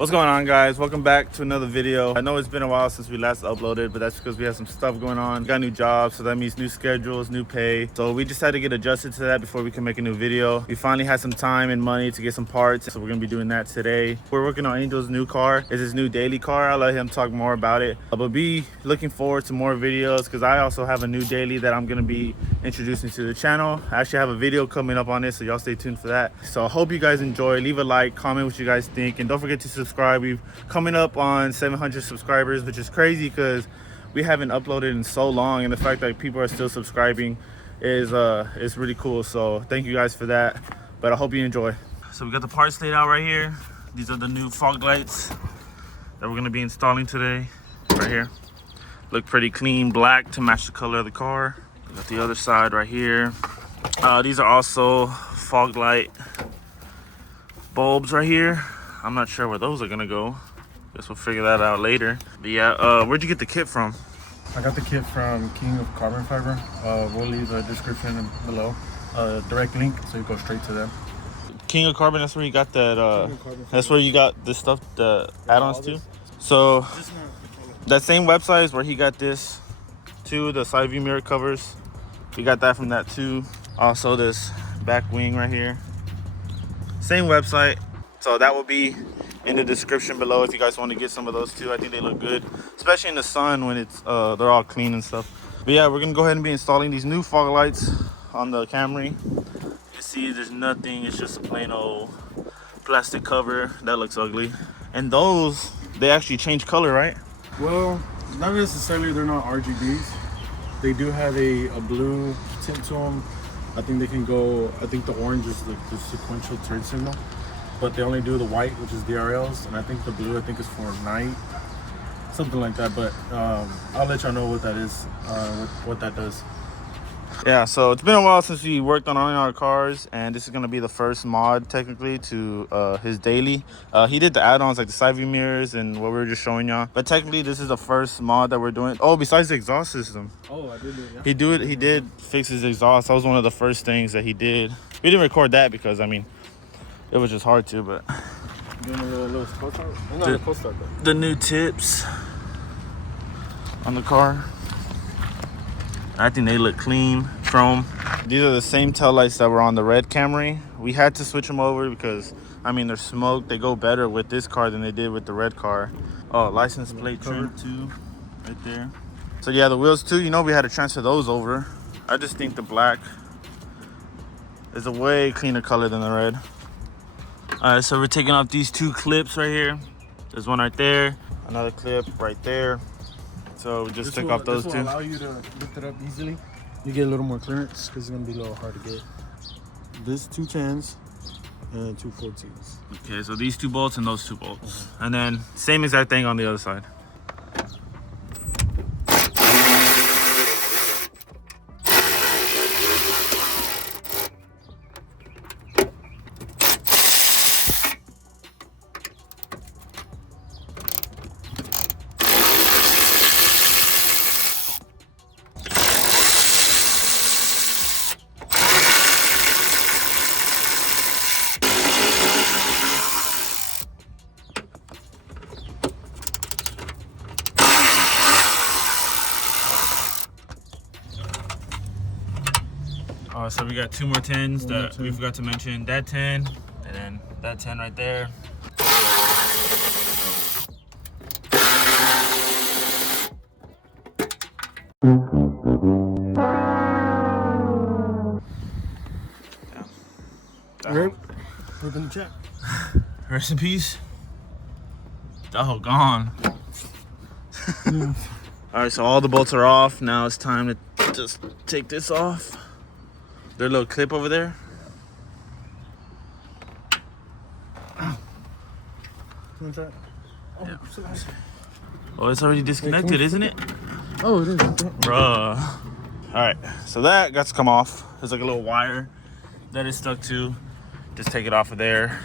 What's going on, guys? Welcome back to another video. I know it's been a while since we last uploaded, but that's because we have some stuff going on. We got new jobs, so that means new schedules, new pay. So we just had to get adjusted to that before we can make a new video. We finally had some time and money to get some parts, so we're gonna be doing that today. We're working on Angel's new car. It's his new daily car. I'll let him talk more about it. But be looking forward to more videos because I also have a new daily that I'm gonna be introducing to the channel. I actually have a video coming up on this, so y'all stay tuned for that. So I hope you guys enjoy. Leave a like, comment what you guys think, and don't forget to subscribe. We've coming up on 700 subscribers, which is crazy because we haven't uploaded in so long, and the fact that people are still subscribing is really cool. So thank you guys for that, but I hope you enjoy. So we got the parts laid out right here. These are the new fog lights that we're going to be installing today right here. Look pretty clean black to match the color of the car. We got the other side right here. These are also fog light bulbs right here. I'm not sure where those are gonna go. Guess we'll figure that out later. But yeah, where'd you get the kit from? I got the kit from King of Carbon Fiber. We'll leave the description below. Direct link, so you go straight to them. King of Carbon, that's where you got that, that's where you got this stuff, the add-ons to? So, that same website is where he got this too, the side view mirror covers. We got that from that too. Also this back wing right here. Same website. So that will be in the description below if you guys want to get some of those too. I think they look good, especially in the sun when it's they're all clean and stuff. But yeah, we're gonna go ahead and be installing these new fog lights on the Camry. You see there's nothing, it's just a plain old plastic cover that looks ugly. And those, they actually change color, right? Well, not necessarily, they're not RGBs. They do have a blue tint to them. I think they can go, I think the orange is like the sequential turn signal. But they only do the white, which is DRLs, and I think the blue, I think, is for night, something like that. But I'll let y'all know what that is, what that does. Yeah, so it's been a while since we worked on our cars, and this is gonna be the first mod technically to his daily. He did the add-ons like the side view mirrors and what we were just showing y'all. But technically, this is the first mod that we're doing. Oh, besides the exhaust system. Oh, I did it. Yeah. He did fix his exhaust. That was one of the first things that he did. We didn't record that because I mean, it was just hard to, but Doing a little post out? Not a post out though. the new tips on the car, I think they look clean, chrome. These are the same tail lights that were on the red Camry. We had to switch them over because I mean they're smoked. They go better with this car than they did with the red car. Oh, license plate trim too, right there. So yeah, the wheels too, you know, we had to transfer those over. I just think the black is a way cleaner color than the red. All right, so we're taking off these two clips right here. There's one right there, another clip right there. So we just took off those two. This will allow you to lift it up easily. You get a little more clearance because it's gonna be a little hard to get. This 2 10s and 2 14s. Okay, so these 2 bolts and those 2 bolts. And then same exact thing on the other side. So we got 2 more 10s that we forgot to mention. That 10 and then that 10 right there. Rip in the chat. Rest in peace. Oh, gone. Yeah. All right, so all the bolts are off. Now it's time to just take this off. Their little clip over there. Oh, Yeah. Oh, it's already disconnected, isn't it? oh, it is. Bruh. All right, so that got to come off. There's like a little wire that is stuck to. Just take it off of there.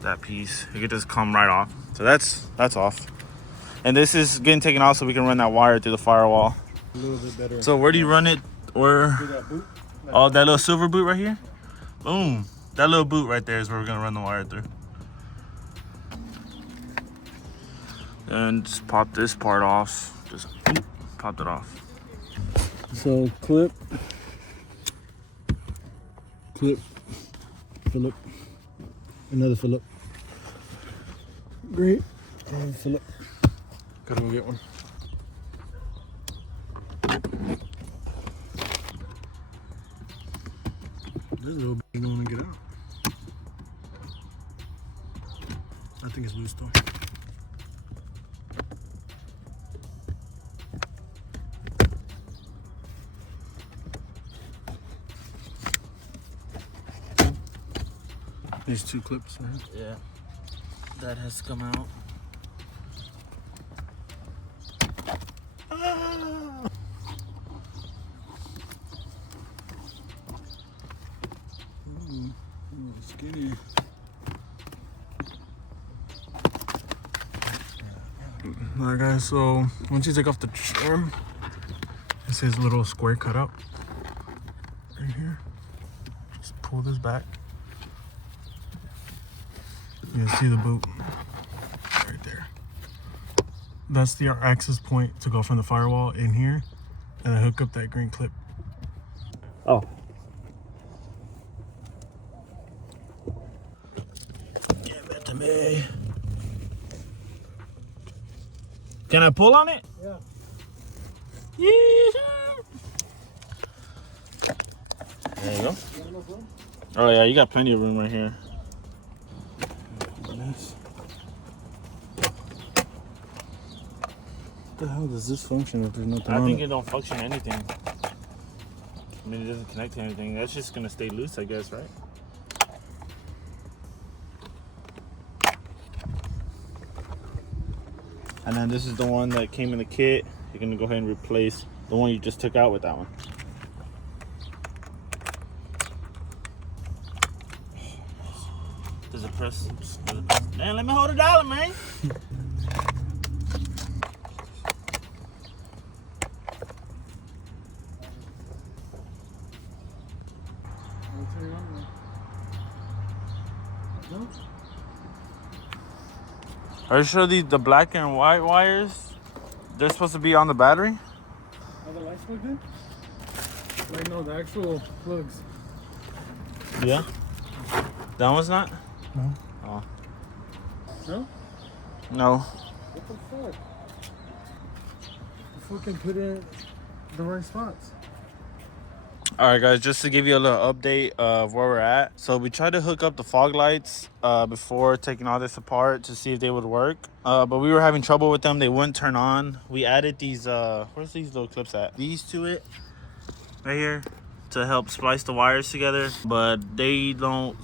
That piece, it could just come right off. So that's off. And this is getting taken off so we can run that wire through the firewall. A little bit better. So where do you run it? Where? Through that boot? Oh, that little silver boot right here? Boom. That little boot right there is where we're gonna run the wire through. And just pop this part off. Just popped it off. So clip, Phillip, another Phillip. Great, another Phillip. Gotta go get one. This little bitch don't want to get out. I think it's loose though. These two clips, man. Yeah, that has come out. Ah! Skinny. Alright guys, so once you take off the trim, this is a little square cutout right here. Just pull this back. You can see the boot right there. That's the access point to go from the firewall in here and then hook up that green clip. Oh. Give it to me. Can I pull on it? Yeah. Yeah. There you go. Oh yeah, you got plenty of room right here. What the hell does this function if there's nothing I on think it? it don't function anything. I mean, it doesn't connect to anything. That's just gonna stay loose, I guess, right? And then this is the one that came in the kit. You're gonna go ahead and replace the one you just took out with that one. Does it press? Man, let me hold $1, man. Are you sure the black and white wires, they're supposed to be on the battery? Are the lights plugged in? Like, no, the actual plugs. Yeah. That one's not? No. Oh. No? No. What the fuck? You fucking put in the right spots. All right, guys, just to give you a little update of where we're at. So we tried to hook up the fog lights before taking all this apart to see if they would work. But we were having trouble with them. They wouldn't turn on. We added these, where's these little clips at? These to it right here to help splice the wires together. But they don't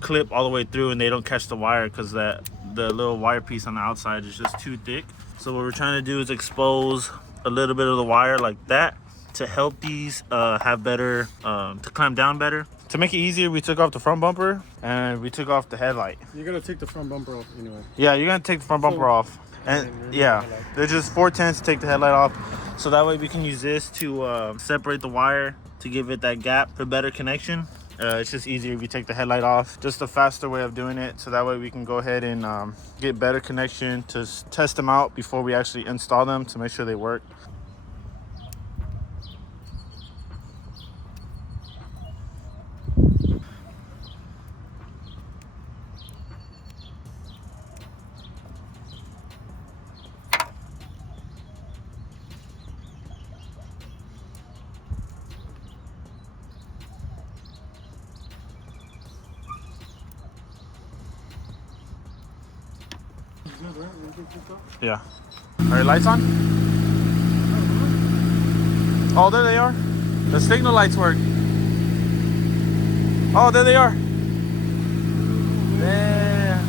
clip all the way through and they don't catch the wire because the little wire piece on the outside is just too thick. So what we're trying to do is expose a little bit of the wire like that to help these have better, to clamp down better. To make it easier, we took off the front bumper and we took off the headlight. You're gonna take the front bumper off anyway. Yeah, you're gonna take the front bumper off. And yeah, they're just 4/10 to take the headlight off. So that way we can use this to separate the wire to give it that gap for better connection. It's just easier if you take the headlight off. Just a faster way of doing it. So that way we can go ahead and get better connection to test them out before we actually install them to make sure they work. Yeah. Are your lights on? Oh, there they are. The signal lights work. Oh, there they are. Yeah.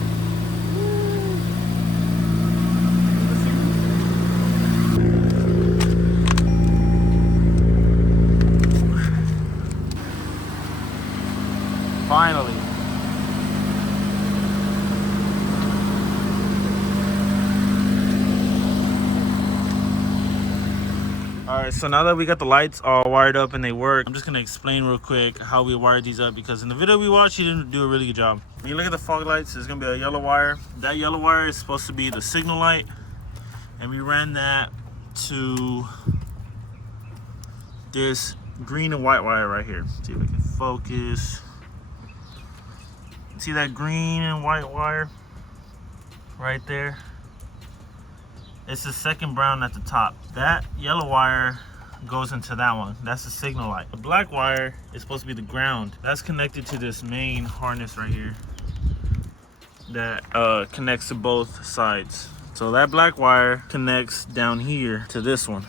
Finally. Alright, so now that we got the lights all wired up and they work, I'm just going to explain real quick how we wired these up, because in the video we watched, you didn't do a really good job. When you look at the fog lights, there's going to be a yellow wire. That yellow wire is supposed to be the signal light. And we ran that to this green and white wire right here. See if we can focus. See that green and white wire right there? It's the second brown at the top. That yellow wire goes into that one. That's the signal light. The black wire is supposed to be the ground. That's connected to this main harness right here that connects to both sides. So that black wire connects down here to this one.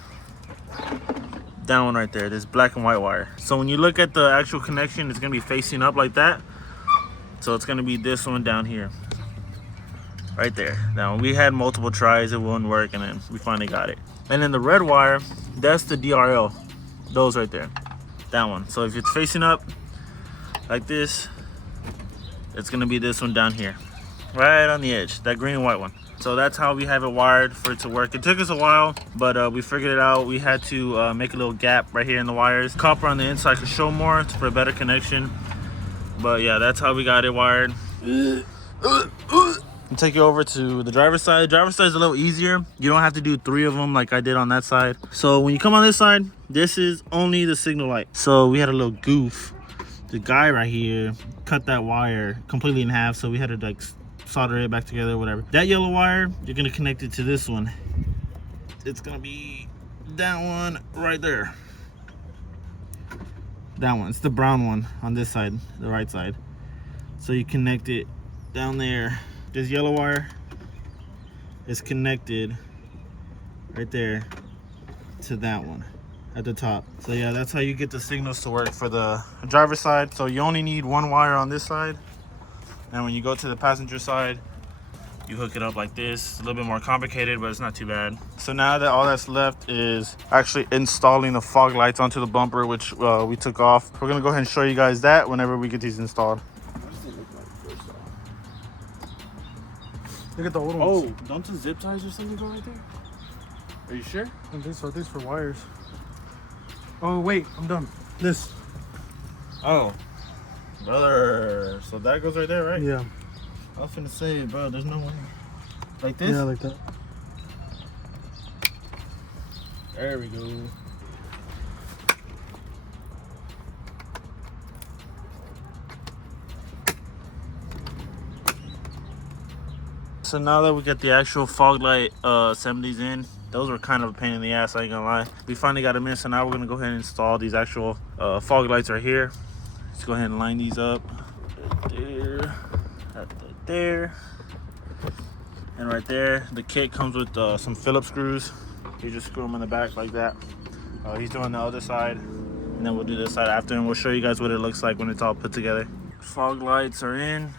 That one right there, this black and white wire. So when you look at the actual connection, it's gonna be facing up like that. So it's gonna be this one down here. Right there. Now we had multiple tries, it wouldn't work, and then we finally got it. And then the red wire, that's the DRL. Those right there. That one. So if it's facing up like this, it's gonna be this one down here. Right on the edge, that green and white one. So that's how we have it wired for it to work. It took us a while, but we figured it out. We had to make a little gap right here in the wires. Copper on the inside could show more for a better connection. But yeah, that's how we got it wired. I'll take you over to the driver's side. The driver's side is a little easier. You don't have to do 3 of them like I did on that side. So when you come on this side, this is only the signal light. So we had a little goof. The guy right here cut that wire completely in half, so we had to like solder it back together, whatever. That yellow wire, you're gonna connect it to this one. It's gonna be that one right there. That one, it's the brown one on this side, the right side. So you connect it down there. This yellow wire is connected right there to that one at the top. So yeah, that's how you get the signals to work for the driver's side. So you only need 1 wire on this side. And when you go to the passenger side, you hook it up like this. It's a little bit more complicated, but it's not too bad. So now that all that's left is actually installing the fog lights onto the bumper, which we took off. We're gonna go ahead and show you guys that whenever we get these installed. Look at the old ones. Oh, don't the zip ties or something go right there? Are you sure? I think so. These for wires. Oh, wait, I'm done. This. Oh, brother. So that goes right there, right? Yeah. I was finna say, bro, there's no way. Like this? Yeah, like that. There we go. So now that we got the actual Foglight assemblies in, those were kind of a pain in the ass, I ain't gonna lie. We finally got them in, so now we're gonna go ahead and install these actual fog lights right here. Let's go ahead and line these up. Right there, right there, and right there. The kit comes with some Phillips screws. You just screw them in the back like that. He's doing the other side, and then we'll do this side after, and we'll show you guys what it looks like when it's all put together. Fog lights are in.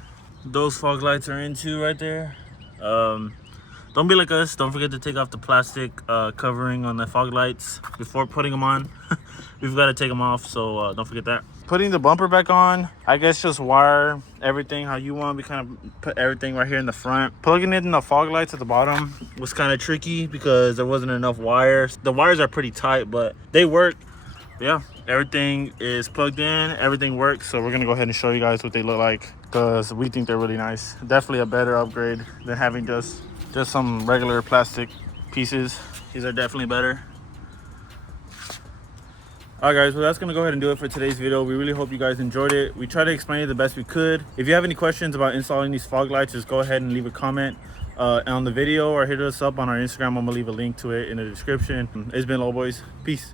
Those fog lights are in too right there. Don't be like us. Don't forget to take off the plastic covering on the fog lights before putting them on. We've got to take them off, so don't forget that. Putting the bumper back on, I guess just wire everything how you want. We kind of put everything right here in the front. Plugging in the fog lights at the bottom was kind of tricky because there wasn't enough wires. The wires are pretty tight, but they work. Yeah, everything is plugged in, everything works. So we're gonna go ahead and show you guys what they look like because we think they're really nice. Definitely a better upgrade than having just some regular plastic pieces. These are definitely better. All right guys, well that's gonna go ahead and do it for today's video. We really hope you guys enjoyed it. We tried to explain it the best we could. If you have any questions about installing these fog lights, just go ahead and leave a comment on the video or hit us up on our Instagram. I'm gonna leave a link to it in the description. It's been Low Boys. Peace.